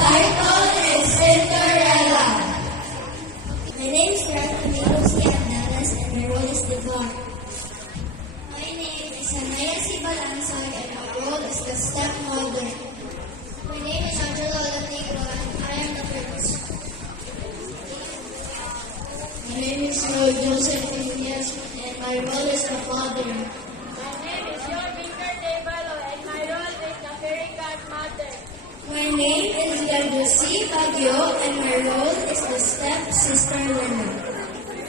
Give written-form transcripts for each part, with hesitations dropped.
title is Cinderella. My name is Rafael Dallas and my role is Devar. My name is Anaya Sibalansoy and my role is the stepmother. My name is Angela Latigo and I am the prince. My name is Roy Joseph Inias and my role is the father. My name is John Victor Devalo and my role is the fairy godmother. My name is Gagusi Bagyo and my role is the step-sister Lena.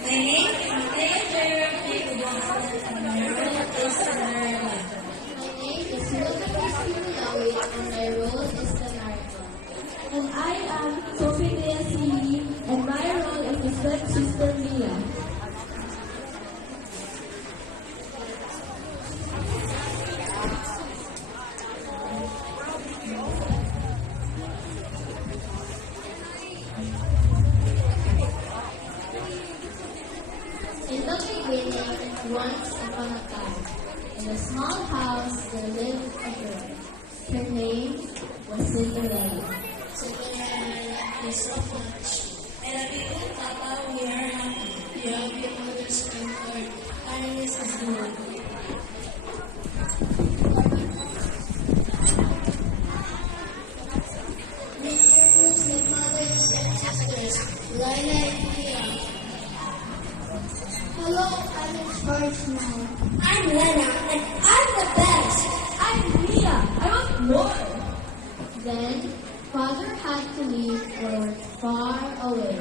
My name is Mateo Jeremy Gubahan and my role is Cinderella. My name is Lucas Mulawi and my role is the narrator. And I am Sophie Lea Sili, and my role is the step-sister Mia. In the beginning, once upon a time, in a small house there lived a girl. Her name was Cinderella. Cinderella loved you so much. And a little Papa, we are happy. You have your mother's comfort. Kindness is good. Introduce the mothers and sisters, Lila and Mia. Hello, I'm in charge now. I'm Lena, and I'm the best. I'm Mia. I want more. Then, father had to leave or went far away.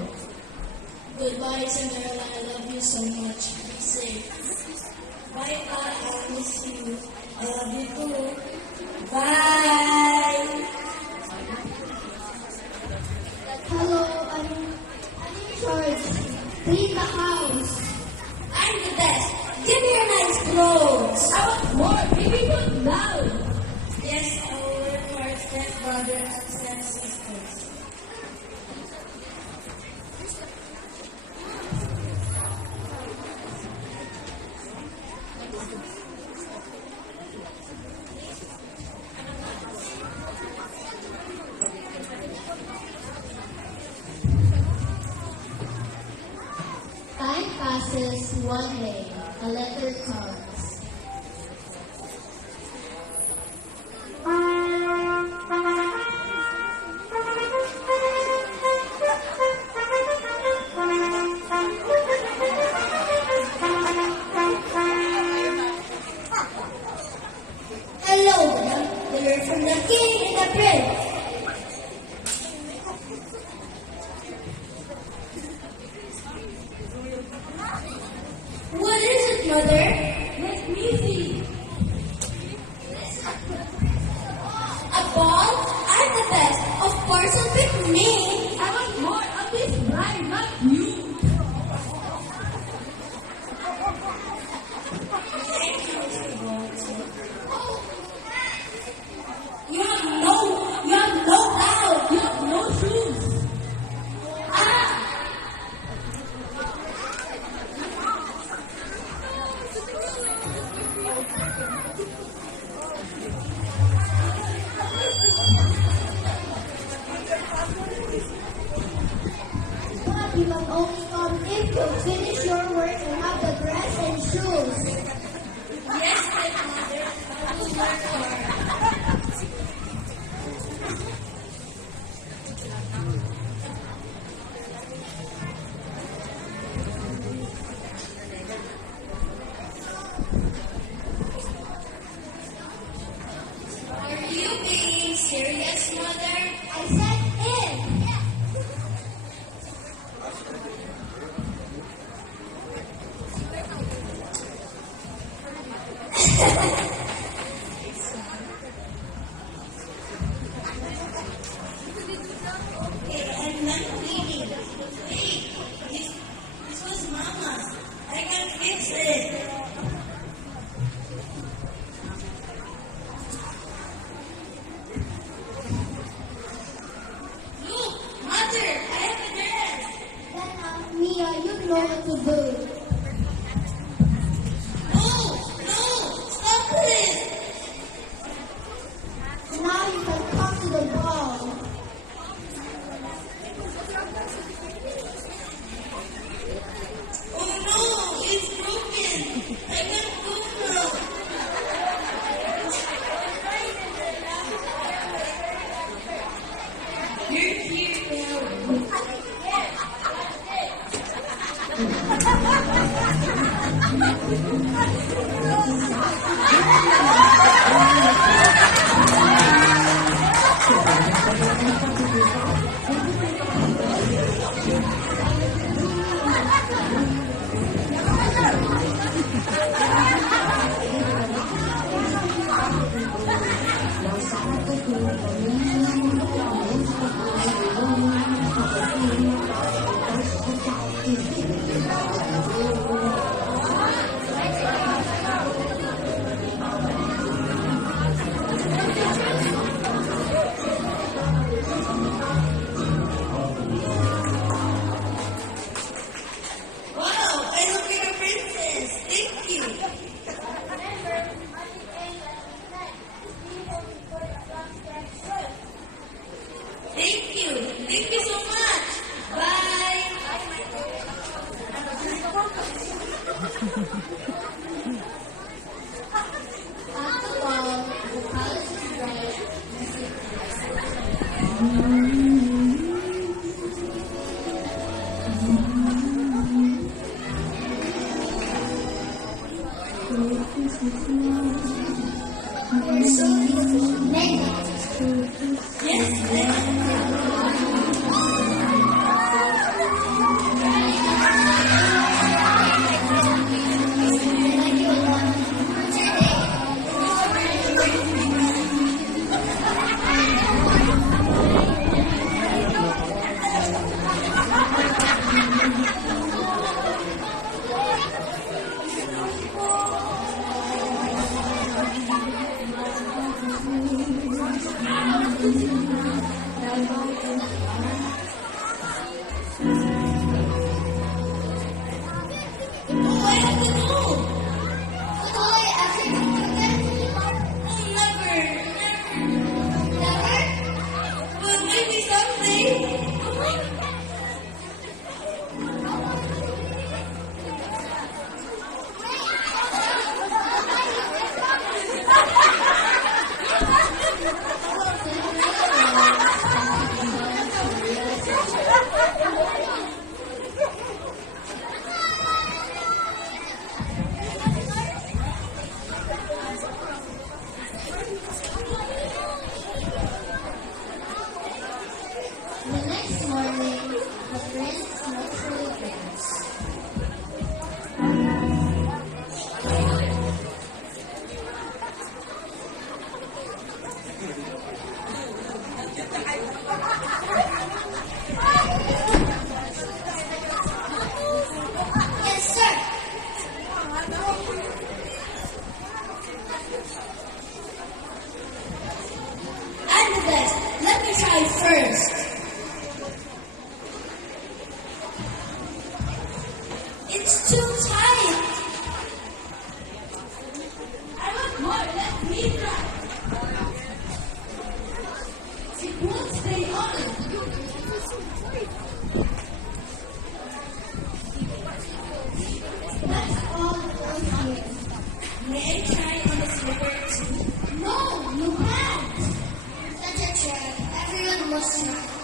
Goodbye, Cinderella. I love you so much. Be safe. Bye, bye. I miss you. I love you too. Bye. Hello, I'm in charge. Clean the house. I'm the best. Give me your nice clothes. I want more. Maybe good now. Yes, I will work for our stepbrother and stepsisters. Time passes one day. A letter comes. Hello, madam. Letter from the king and the prince. What is it, mother? Let me see. A ball? I'm the best. Of course, you'll pick me. I want more of this bride, not you. You have no doubt. You have no shoes. Ah! But you can only come if you finish your work and have the dress and shoes. Yes, my mother. I will work hard. Are you being serious, mother? I said if. Okay, I'm not bleeding. Wait, this was Mama's. I can fix it. Wow, I look like a princess. Thank you. Thank you. Thank you so much. Bye. At the wall, the palace is bright and secret. You're so beautiful. Many. Oh, I have to know. What will I ask you to get? Oh, never. Well, maybe someday. The next morning, the prince looked for the prince. Yes, sir. I'm the best. Let me try first. It's too tight. I want more. Let me try. It won't stay on. That's all for here. May I try on the slipper too? No, you can't. Such a trap. Everyone must try.